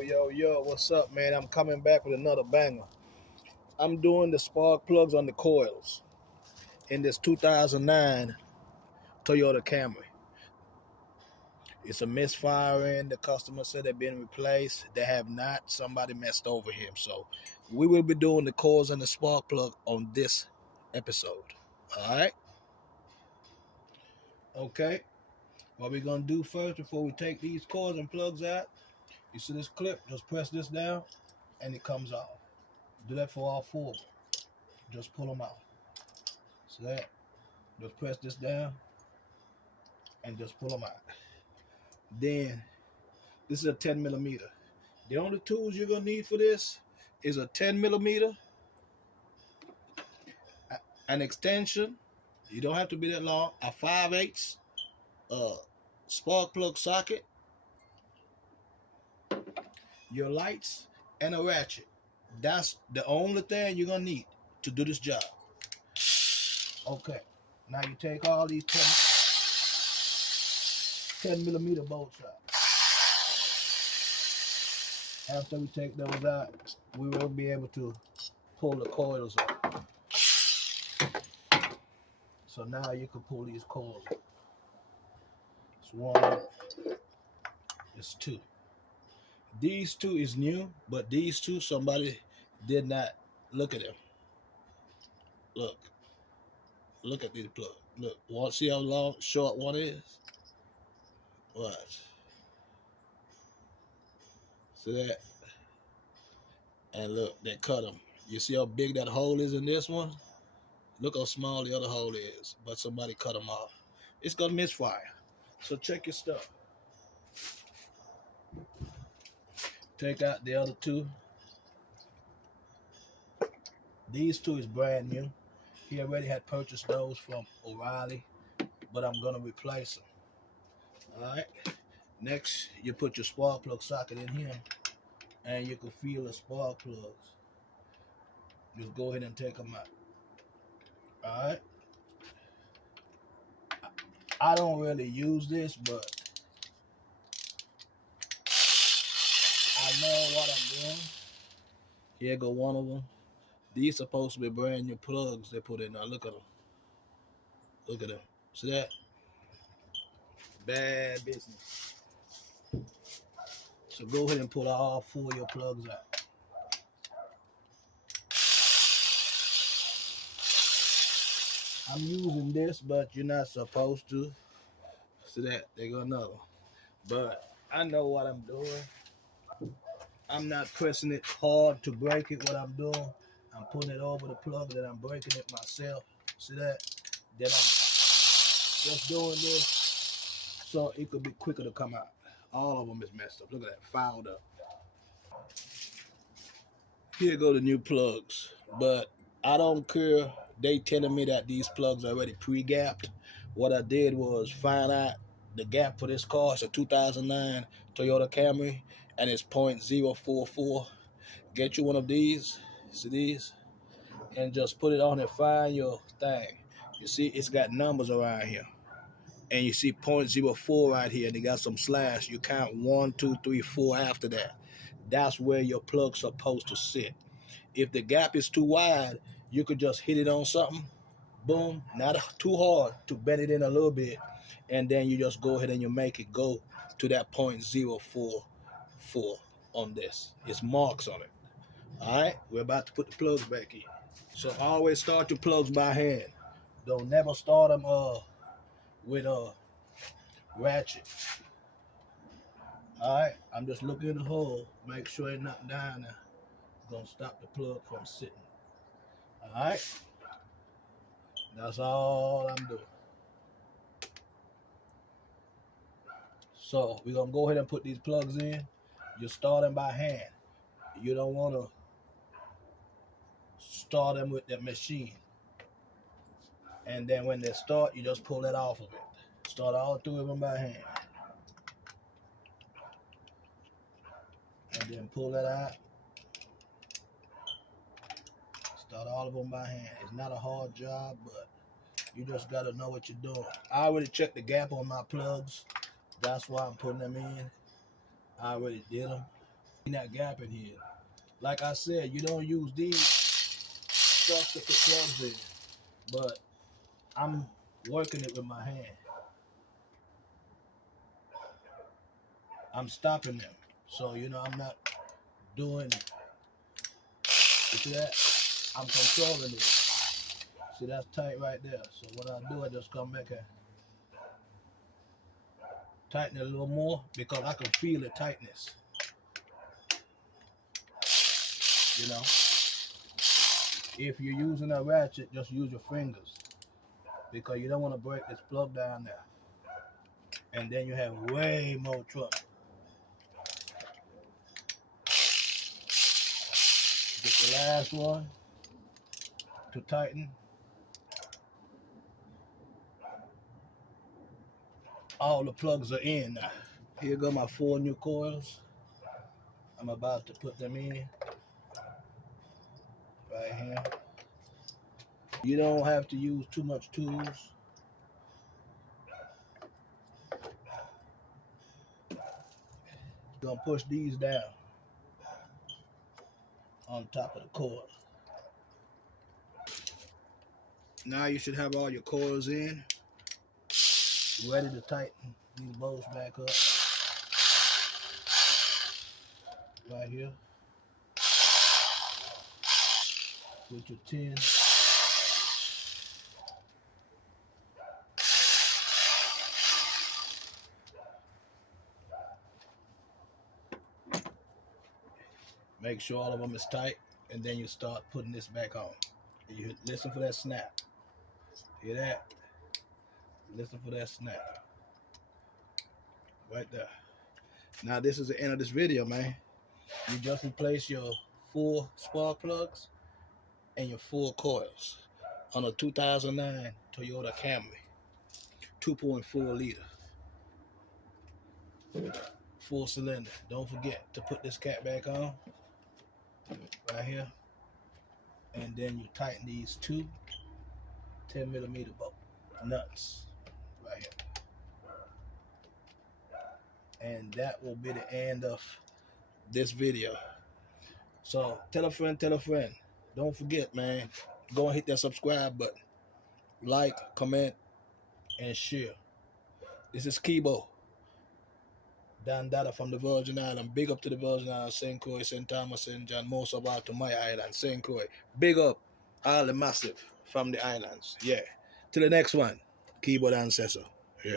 Yo, what's up, man? I'm coming back with another banger. I'm doing the spark plugs on the coils in this 2009 Toyota Camry. It's a misfiring. The customer said they've been replaced. They have not. Somebody messed over him. So we will be doing the coils and the spark plug on this episode. All right? Okay. What we're going to do first before we take these coils and plugs out, you see this clip? Just press this down and it comes off. Do that for all four of them. Just pull them out. So that, just press this down and just pull them out. Then, this is a 10 millimeter. The only tools you're gonna need for this is a 10 millimeter, an extension. You don't have to be that long. A 5/8 spark plug socket, your lights, and a ratchet. That's the only thing you're gonna need to do this job. Okay, now you take all these 10 millimeter bolts out. After we take those out, we will be able to pull the coils up. So now you can pull these coils up. It's one, it's two. These two is new, but these two, somebody did not look at them. Look at these plugs. Look, see how long, short one is? Watch. See that? And look, they cut them. You see how big that hole is in this one? Look how small the other hole is, but somebody cut them off. It's gonna misfire. So check your stuff. Take out the other two. These two is brand new. He already had purchased those from O'Reilly, but I'm gonna replace them. All right. Next, you put your spark plug socket in here, and you can feel the spark plugs. Just go ahead and take them out. All right. I don't really use this, but I know what I'm doing. Here go one of them. These supposed to be brand new plugs they put in. Now look at them. Look at them. See that? Bad business. So go ahead and pull all four of your plugs out. I'm using this, but you're not supposed to. See that? There go another one. But I know what I'm doing. I'm not pressing it hard to break it. What I'm doing, I'm putting it over the plug, then I'm breaking it myself. See that? Then I'm just doing this so it could be quicker to come out. All of them is messed up. Look at that, fouled up. Here go the new plugs, but I don't care. They telling me that these plugs are already pre-gapped. What I did was find out the gap for this car. It's a 2009 Toyota Camry, and it's .044. Get you one of these. See these? And just put it on and find your thing. You see, it's got numbers around here. And you see .04 right here, and they got some slash. You count 1, 2, 3, 4 after that. That's where your plug's supposed to sit. If the gap is too wide, you could just hit it on something. Boom, not too hard to bend it in a little bit. And then you just go ahead and you make it go to that .044 on this. It's marks on it. All right, we're about to put the plugs back in. So always start your plugs by hand. Don't never start them with a ratchet. All right, I'm just looking in the hole, make sure ain't nothing down there. Gonna stop the plug from sitting. All right, that's all I'm doing. So we're gonna go ahead and put these plugs in. You're starting by hand. You don't want to start them with that machine. And then when they start, you just pull it off of it. Start all three of them by hand. And then pull that out. Start all of them by hand. It's not a hard job, but you just got to know what you're doing. I already checked the gap on my plugs. That's why I'm putting them in. I already did them. in that gap in here. Like I said, you don't use these stuff to put plugs in, but I'm working it with my hand. I'm stopping them. So, you know, I'm not doing, you see that? I'm controlling it. See, that's tight right there. So what I do, I just come back and tighten it a little more because I can feel the tightness. You know, if you're using a ratchet, just use your fingers because you don't want to break this plug down there. And then you have way more trouble. Get the last one to tighten. All the plugs are in now. Here go my 4 new coils. I'm about to put them in right here. You don't have to use too much tools. You're gonna push these down on top of the coil. Now you should have all your coils in, ready to tighten these bolts back up. Right here. With your 10. Make sure all of them is tight, and then you start putting this back on. And you listen for that snap. Hear that? Listen for that snap. Right there. Now this is the end of this video, man. You just replace your 4 spark plugs and your 4 coils on a 2009 Toyota Camry. 2.4 liter. 4 cylinder. Don't forget to put this cap back on. Right here. And then you tighten these 2 10mm bolt nuts right here. And that will be the end of this video. So tell a friend, tell a friend. Don't forget, man, go and hit that subscribe button. Like, comment, and share. This is Kibo Dan Dada from the Virgin Islands. Big up to the Virgin Islands, St. Croix, St. Thomas, St. John, most of all to my island, St. Croix. Big up all the massive from the islands. Yeah. Till the next one, Kibo Dan Cecil. Yeah.